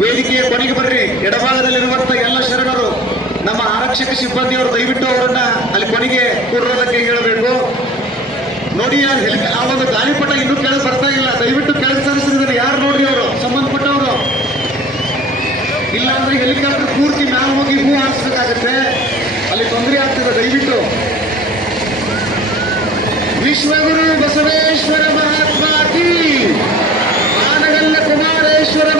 ವೇದಿಕೆಯ ಕೊನೆಗೆ ಬರ್ರಿ. ಎಡಭಾಗದಲ್ಲಿರುವಂತಹ ಎಲ್ಲ ಶರಣರು ನಮ್ಮ ಆರಕ್ಷಕ ಸಿಬ್ಬಂದಿಯವರು ದಯವಿಟ್ಟು ಅವರನ್ನ ಅಲ್ಲಿ ಕೊನೆಗೆ ಕೂರೋದಕ್ಕೆ ಹೇಳಬೇಕು. ನೋಡಿ ಆ ಒಂದು ಗಾಳಿಪಟ ಇನ್ನೂ ಕೆಳಗೆ ಬರ್ತಾ ಇಲ್ಲ, ದಯವಿಟ್ಟು ಕೆಳಗೆ ಸರಿಸಿದ್ರೆ ಯಾರು ನೋಡ್ರಿ ಅವರು ಸಂಬಂಧಪಟ್ಟವರು. ಇಲ್ಲಾಂದ್ರೆ ಹೆಲಿಕಾಪ್ಟರ್ ಪೂರ್ತಿ ಮ್ಯಾಲ ಹೋಗಿ ಹೂ ಹಾರಿಸಬೇಕಾಗತ್ತೆ, ಅಲ್ಲಿ ತೊಂದರೆ ಆಗ್ತದೆ. ದಯವಿಟ್ಟು ವಿಶ್ವಗುರು ಬಸವೇಶ್ವರ ಮಹಾತ್ಮ ಕಿ, ಆನಗಲ್ಲ ಕುಮಾರೇಶ್ವರ